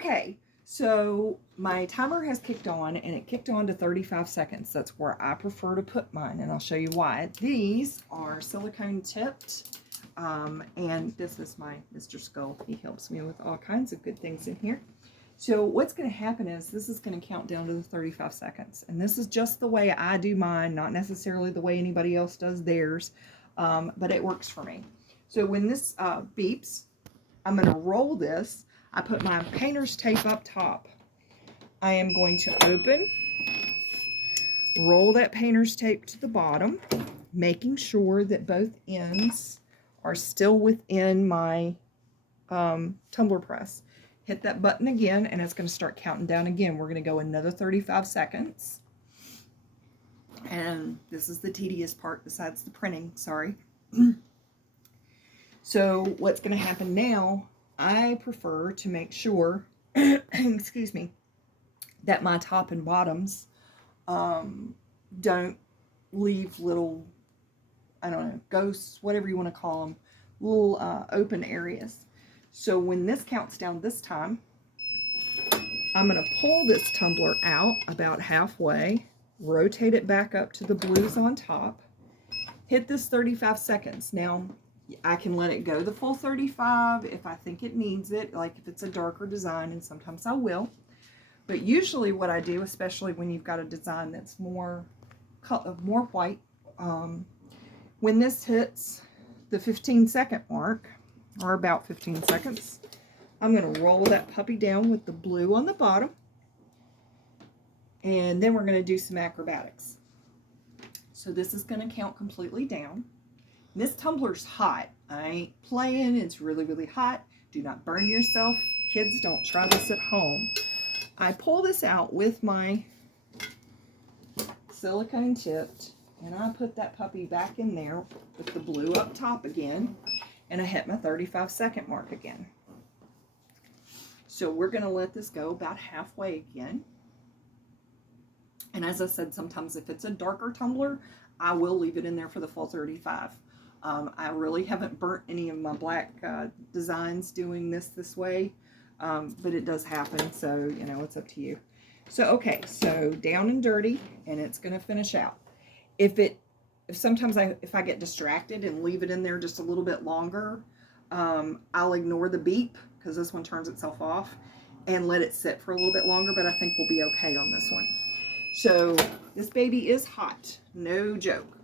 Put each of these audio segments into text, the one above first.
Okay, so my timer has kicked on, and it kicked on to 35 seconds. That's where I prefer to put mine, and I'll show you why. These are silicone tipped, and this is my Mr. Skull. He helps me with all kinds of good things in here. So what's going to happen is this is going to count down to the 35 seconds, and this is just the way I do mine, not necessarily the way anybody else does theirs, but it works for me. So when this beeps, I'm going to roll this. I put my painter's tape up top. I am going to open, roll that painter's tape to the bottom, making sure that both ends are still within my tumbler press. Hit that button again, and it's going to start counting down again. We're going to go another 35 seconds. And this is the tedious part besides the printing, sorry. So what's going to happen now, I prefer to make sure, excuse me, that my top and bottoms don't leave little, I don't know, ghosts, whatever you want to call them, little open areas. So when this counts down this time, I'm going to pull this tumbler out about halfway, rotate it back up to the blues on top, hit this 35 seconds. Now, I can let it go the full 35 if I think it needs it, like if it's a darker design, and sometimes I will. But usually what I do, especially when you've got a design that's more white, when this hits the 15-second mark, or about 15 seconds, I'm going to roll that puppy down with the blue on the bottom, and then we're going to do some acrobatics. So this is going to count completely down. This tumbler's hot. I ain't playing. It's really, really hot. Do not burn yourself. Kids, don't try this at home. I pull this out with my silicone tipped, and I put that puppy back in there with the blue up top again, and I hit my 35-second mark again. So we're going to let this go about halfway again. And as I said, sometimes if it's a darker tumbler, I will leave it in there for the full 35. I really haven't burnt any of my black designs doing this way, but it does happen, so, you know, it's up to you. So, okay, so down and dirty, and it's going to finish out. If sometimes if I get distracted and leave it in there just a little bit longer, I'll ignore the beep, because this one turns itself off, and let it sit for a little bit longer, but I think we'll be okay on this one. So this baby is hot, no joke.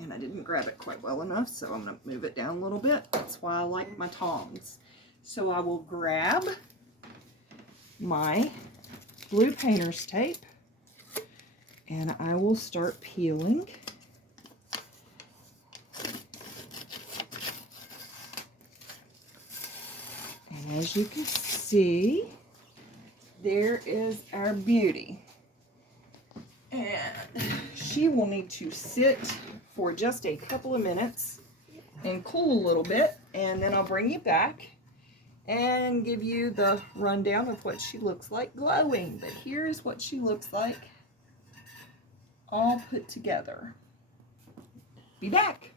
And I didn't grab it quite well enough, so I'm going to move it down a little bit. That's why I like my tongs. So I will grab my blue painter's tape, and I will start peeling. And as you can see, there is our beauty. And she will need to sit for just a couple of minutes and cool a little bit, and then I'll bring you back and give you the rundown of what she looks like glowing. But here's what she looks like all put together. Be back.